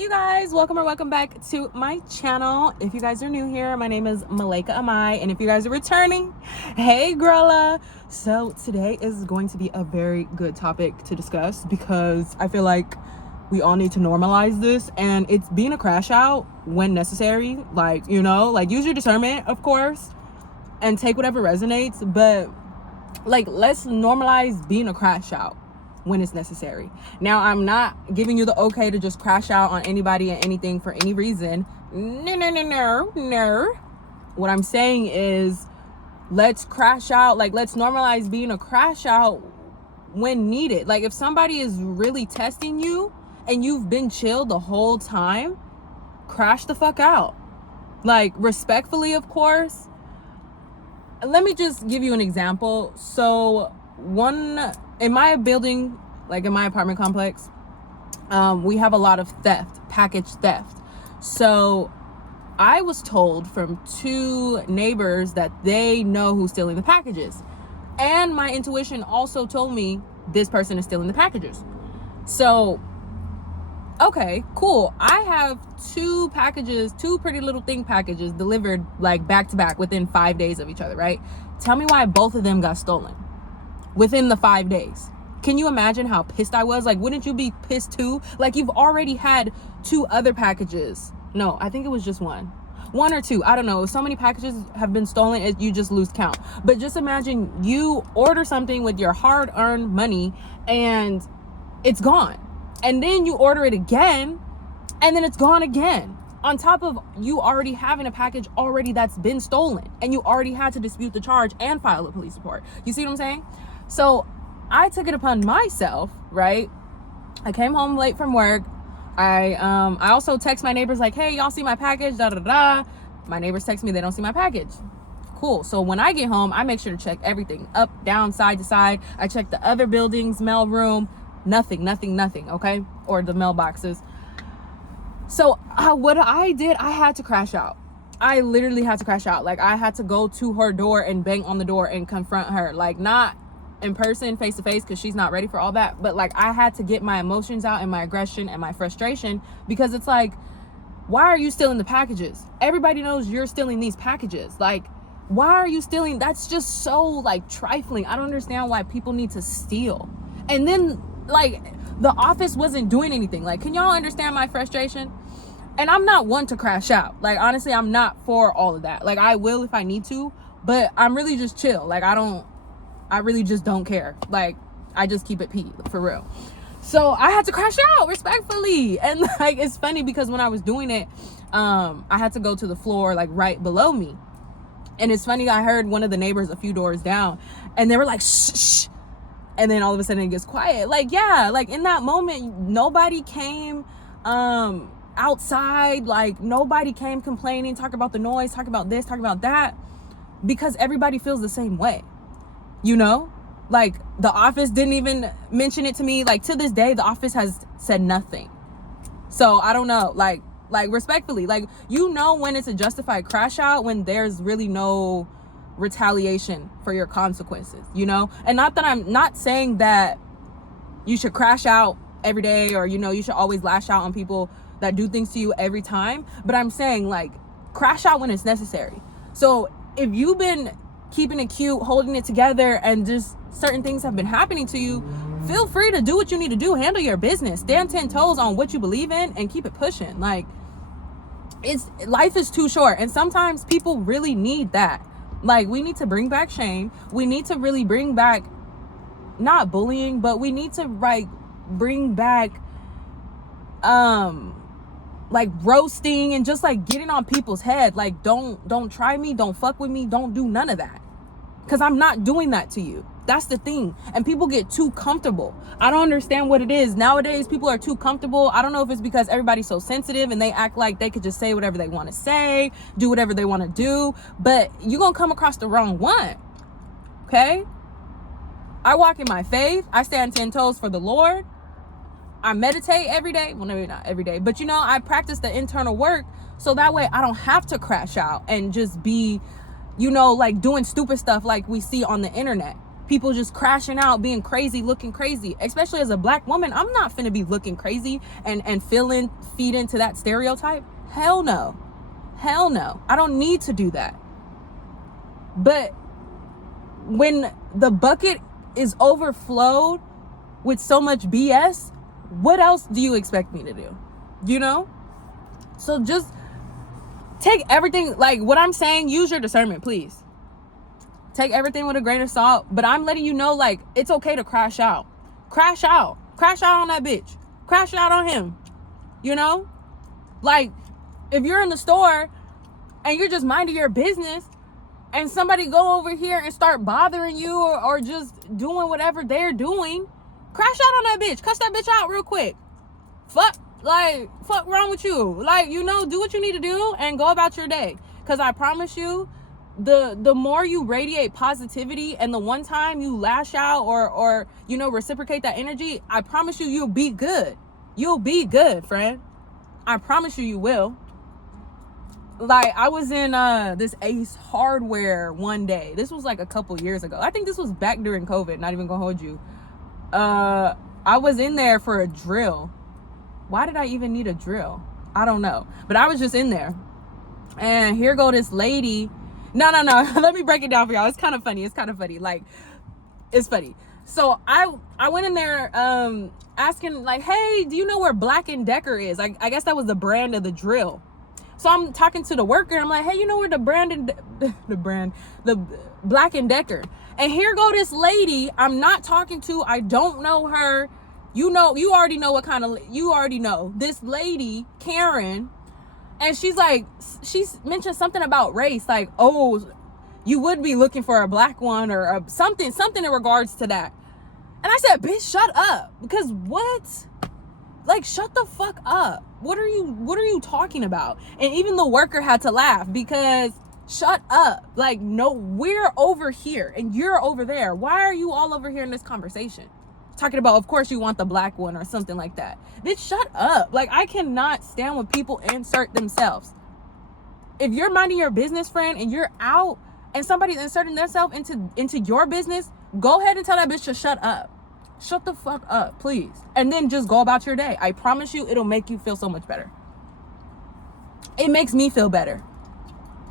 Hey you guys, welcome or welcome back to my channel. If you guys are new here, my name is Malaika Amai, and if you guys are returning, hey girla. So today is going to be a very good topic to discuss because I feel like we all need to normalize this, and it's being a crash out when necessary. Like, you know, like use your discernment, of course, and take whatever resonates, but like let's normalize being a crash out when it's necessary. Now, I'm not giving you the okay to just crash out on anybody and anything for any reason. No. What I'm saying is let's crash out, like let's normalize being a crash out when needed. Like if somebody is really testing you and you've been chill the whole time, crash the fuck out. Like respectfully, of course. Let me just give you an example. So in my building, like in my apartment complex, we have a lot of package theft. So I was told from 2 neighbors that they know who's stealing the packages. And my intuition also told me this person is stealing the packages. So, okay, cool. I have 2 pretty little thing packages delivered like back to back within 5 days of each other, right? Tell me why both of them got stolen within the 5 days. Can you imagine how pissed I was? Like, wouldn't you be pissed too? Like, you've already had 2 other packages. No, I think it was just one or 2. I don't know. So many packages have been stolen, you just lose count. But just imagine you order something with your hard-earned money and it's gone. And then you order it again and then it's gone again. On top of you already having a package already that's been stolen, and you already had to dispute the charge and file a police report. You see what I'm saying? So I took it upon myself, right? I came home late from work. I also text my neighbors like, hey, y'all see my package, da. My neighbors text me, they don't see my package. Cool. So when I get home, I make sure to check everything up, down, side to side. I check the other buildings, mail room, nothing, okay? Or the mailboxes. So what I did, I had to crash out. I literally had to crash out. Like I had to go to her door and bang on the door and confront her. Like not in person, face to face, because she's not ready for all that. But like I had to get my emotions out and my aggression and my frustration, because it's like, why are you stealing the packages? Everybody knows you're stealing these packages. Like, why are you stealing? That's just so like trifling. I don't understand why people need to steal. And then like the office wasn't doing anything. Like, can y'all understand my frustration? And I'm not one to crash out. Like, honestly, I'm not for all of that. Like, I will if I need to, but I'm really just chill. Like, I really just don't care. Like, I just keep it P, for real. So I had to crash out respectfully. And like, it's funny because when I was doing it, I had to go to the floor like right below me. And it's funny, I heard one of the neighbors a few doors down and they were like, shh. And then all of a sudden it gets quiet. Like, yeah, like in that moment, nobody came outside. Like nobody came complaining, talk about the noise, talk about this, talk about that, because everybody feels the same way, you know? Like the office didn't even mention it to me. Like to this day, the office has said nothing. So I don't know, like respectfully, like, you know, when it's a justified crash out, when there's really no retaliation for your consequences, you know? And not that I'm not saying that you should crash out every day, or, you know, you should always lash out on people that do things to you every time, but I'm saying like crash out when it's necessary. So if you've been keeping it cute, holding it together, and just certain things have been happening to you, feel free to do what you need to do, handle your business, stand 10 toes on what you believe in, and keep it pushing. Like, life is too short, and sometimes people really need that. Like, we need to bring back shame. We need to really bring back, not bullying, but we need to like bring back like roasting and just like getting on people's head. Like, don't try me, don't fuck with me, don't do none of that, because I'm not doing that to you. That's the thing. And people get too comfortable. I don't understand what it is. Nowadays, people are too comfortable. I don't know if it's because everybody's so sensitive and they act like they could just say whatever they want to say, do whatever they want to do, but you're going to come across the wrong one. Okay? I walk in my faith. I stand 10 toes for the Lord. I meditate every day. Well, maybe not every day, but you know, I practice the internal work so that way I don't have to crash out and just be, you know, like doing stupid stuff like we see on the internet. people just crashing out, being crazy, looking crazy. Especially as a black woman, I'm not finna be looking crazy and feed into that stereotype. Hell no. Hell no. I don't need to do that. But when the bucket is overflowed with so much BS, what else do you expect me to do? You know? So just take everything, like what I'm saying, use your discernment, please. Take everything with a grain of salt, but I'm letting you know, like, it's okay to crash out. Crash out. Crash out on that bitch. Crash out on him. You know? Like, if you're in the store and you're just minding your business and somebody go over here and start bothering you or just doing whatever they're doing, crash out on that bitch. Cuss that bitch out real quick. Fuck wrong with you? Like, you know, do what you need to do and go about your day. Because I promise you, the more you radiate positivity and the one time you lash out or you know, reciprocate that energy, I promise you, you'll be good. You'll be good, friend. I promise you, you will. Like, I was in this Ace Hardware one day. This was like a couple years ago. I think this was back during COVID, not even gonna hold you. I was in there for a drill. Why did I even need a drill? I don't know. But I was just in there. And here go this lady. No. Let me break it down for y'all. It's kind of funny. Like, it's funny. So I went in there asking, like, hey, do you know where Black & Decker is? I guess that was the brand of the drill. So I'm talking to the worker. I'm like, hey, you know where the Black & Decker. And here go this lady I'm not talking to. I don't know her. You already know this lady, Karen. And she's mentioned something about race. Like, oh, you would be looking for a black one or something in regards to that. And I said, bitch, shut up. Because what? Like, shut the fuck up. What are you talking about? And even the worker had to laugh because shut up. Like, no, we're over here and you're over there. Why are you all over here in this conversation? Talking about, of course you want the black one or something like that. Bitch, shut up. Like, I cannot stand when people insert themselves. If you're minding your business, friend, and you're out and somebody's inserting themselves into your business, go ahead and tell that bitch to shut up. Shut the fuck up, please. And then just go about your day. I promise you, it'll make you feel so much better. It makes me feel better.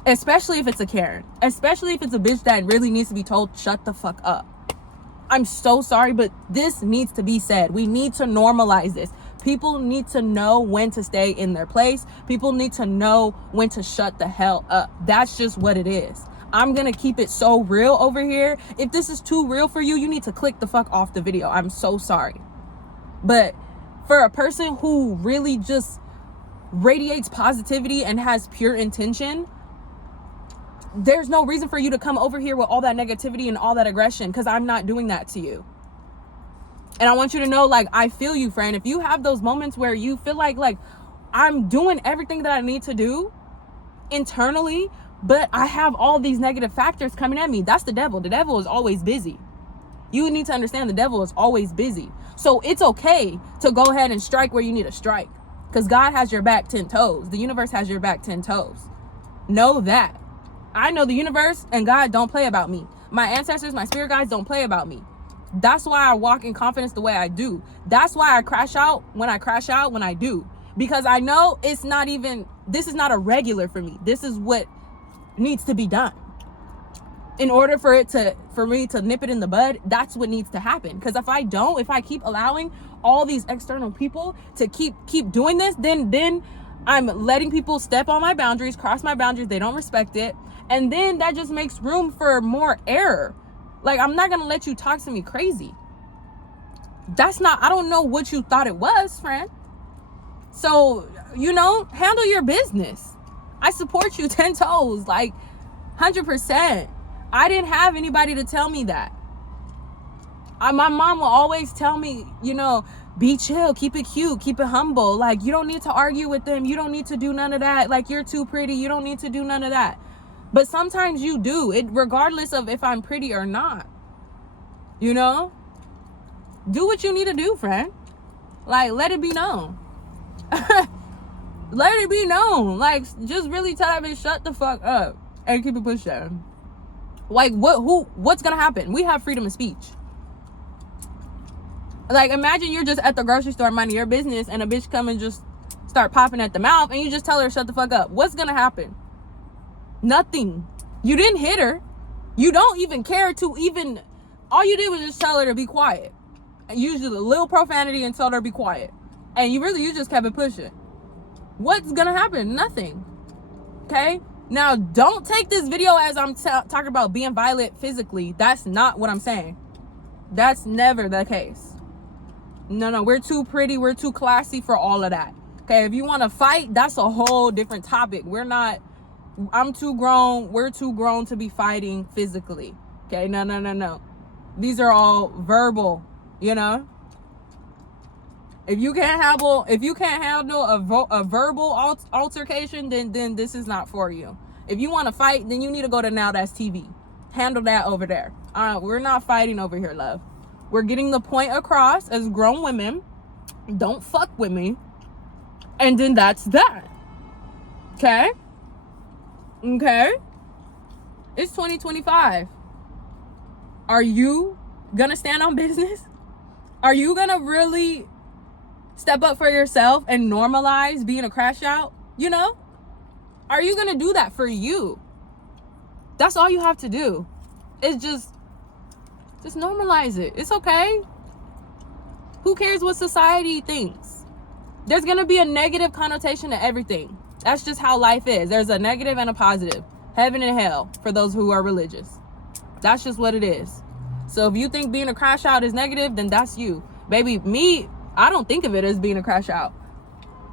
Especially if it's a Karen. Especially if it's a bitch that really needs to be told, shut the fuck up. I'm so sorry, but this needs to be said. We need to normalize this. People need to know when to stay in their place. People need to know when to shut the hell up. That's just what it is. I'm gonna keep it so real over here. If this is too real for you, you need to click the fuck off the video. I'm so sorry. But for a person who really just radiates positivity and has pure intention, there's no reason for you to come over here with all that negativity and all that aggression, because I'm not doing that to you. And I want you to know, like, I feel you, friend. If you have those moments where you feel like I'm doing everything that I need to do internally, but I have all these negative factors coming at me, that's the devil. The devil is always busy. You need to understand the devil is always busy. So it's okay to go ahead and strike where you need to strike, because God has your back 10 toes. The universe has your back 10 toes. Know that. I know the universe and God don't play about me. My ancestors, my spirit guides don't play about me. That's why I walk in confidence the way I do. That's why I crash out when I do. Because I know this is not a regular for me. This is what needs to be done. In order for me to nip it in the bud, that's what needs to happen. Because if I keep allowing all these external people to keep doing this, then I'm letting people step on my boundaries, cross my boundaries. They don't respect it. And then that just makes room for more error. Like, I'm not going to let you talk to me crazy. I don't know what you thought it was, friend. So, handle your business. I support you 10 toes, like 100%. I didn't have anybody to tell me that. My mom will always tell me, be chill, keep it cute, keep it humble. Like, you don't need to argue with them. You don't need to do none of that. Like, you're too pretty. You don't need to do none of that. But sometimes you do it, regardless of if I'm pretty or not. Do what you need to do, friend. Like, let it be known. Let it be known. Like, just really tell that bitch, shut the fuck up and keep it pushing. Like, what's gonna happen? We have freedom of speech. Like, imagine you're just at the grocery store minding your business and a bitch come and just start popping at the mouth and you just tell her to shut the fuck up. What's gonna happen? Nothing. You didn't hit her. You don't even care to even, all you did was just tell her to be quiet. And used a little profanity and told her to be quiet. And you just kept it pushing. What's gonna happen? Nothing. Okay? Now, don't take this video as I'm talking about being violent physically. That's not what I'm saying. That's never the case. No, we're too pretty. We're too classy for all of that. Okay, if you want to fight, that's a whole different topic. I'm too grown. We're too grown to be fighting physically. Okay, no. These are all verbal, you know? If you can't handle a verbal altercation, then this is not for you. If you want to fight, then you need to go to Now That's TV. Handle that over there. We're not fighting over here, love. We're getting the point across as grown women. Don't fuck with me. And then that's that. Okay? Okay? It's 2025. Are you gonna stand on business? Are you gonna really step up for yourself and normalize being a crash out? You know? Are you gonna do that for you? That's all you have to do. It's just normalize it. It's okay. Who cares what society thinks? There's gonna be a negative connotation to everything. That's just how life is. There's a negative and a positive. Heaven and hell for those who are religious. That's just what it is. So if you think being a crash out is negative, then that's you. Baby, me, I don't think of it as being a crash out.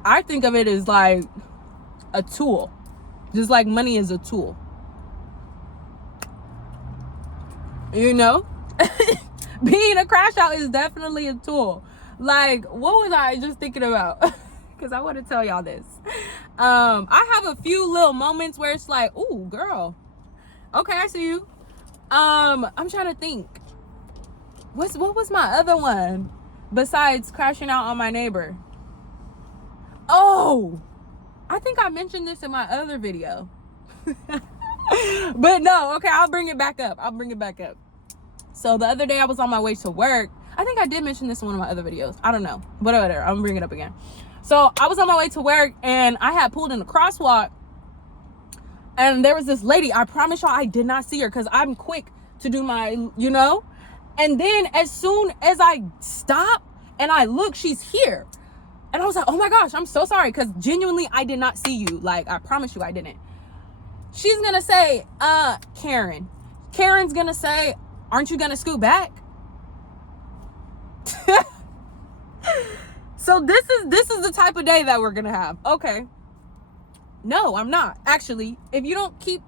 I think of it as like a tool. Just like money is a tool. You know? Being a crash out is definitely a tool. Like, what was I just thinking about? Because I want to tell y'all this. I have a few little moments where it's like, ooh, girl. Okay, I see you. I'm trying to think. What was my other one besides crashing out on my neighbor? Oh, I think I mentioned this in my other video. But no, okay, I'll bring it back up. So the other day I was on my way to work. I think I did mention this in one of my other videos. I don't know. But whatever, I'm bringing it up again. So I was on my way to work and I had pulled in a crosswalk. And there was this lady. I promise y'all I did not see her because I'm quick to do my, you know. And then as soon as I stop and I look, she's here. And I was like, oh my gosh, I'm so sorry. Because genuinely, I did not see you. Like, I promise you I didn't. She's going to say, Karen. Karen's going to say, aren't you going to scoot back? So this is the type of day that we're going to have. Okay. No, I'm not. Actually, if you don't keep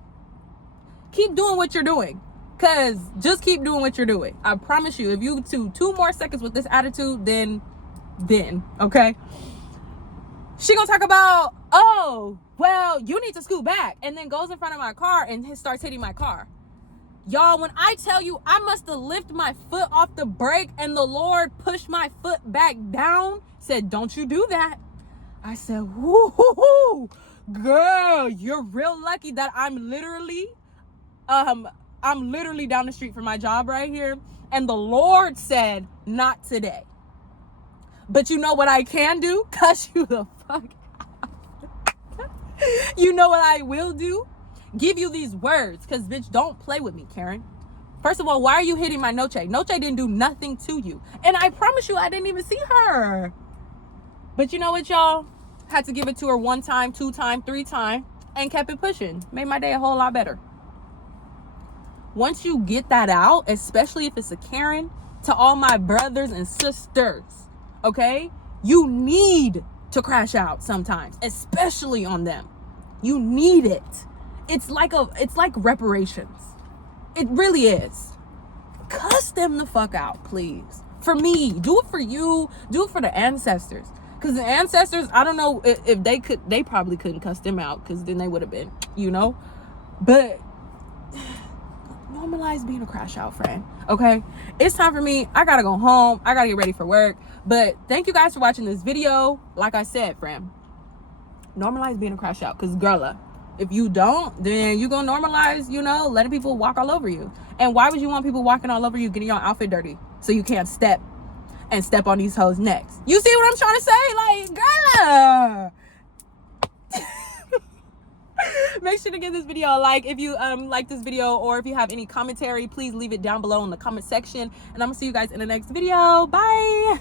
doing what you're doing. Because just keep doing what you're doing. I promise you, if you do 2 more seconds with this attitude, then, okay? She gonna talk about, oh, well, you need to scoot back. And then goes in front of my car and starts hitting my car. Y'all, when I tell you, I must have lifted my foot off the brake and the Lord pushed my foot back down, said, don't you do that. I said, whoo, girl, you're real lucky that I'm literally down the street from my job right here. And the Lord said, not today. But you know what I can do? Cuss you the fuck out. You know what I will do? Give you these words. Because, bitch, don't play with me, Karen. First of all, why are you hitting my Noche? Noche didn't do nothing to you. And I promise you, I didn't even see her. But you know what, y'all? Had to give it to her 1 time, 2 time, 3 time. And kept it pushing. Made my day a whole lot better. Once you get that out, especially if it's a Karen, to all my brothers and sisters, okay? You need to crash out sometimes, especially on them. You need it. It's like reparations. It really is. Cuss them the fuck out, please. For me, do it for you. Do it for the ancestors. Because the ancestors, I don't know if they could, they probably couldn't cuss them out because then they would have been, you know? But normalize being a crash out, friend. Okay? It's time for me. I gotta go home. I gotta get ready for work. But thank you guys for watching this video. Like I said, friend, normalize being a crash out. Because, girl, If you don't, then you're gonna normalize, you know, letting people walk all over you. And why would you want people walking all over you, getting your outfit dirty so you can't step on these hoes' necks? You see what I'm trying to say? Like, girl, make sure to give this video a like if you like this video, or if you have any commentary, please leave it down below in the comment section, and I'm gonna see you guys in the next video. Bye.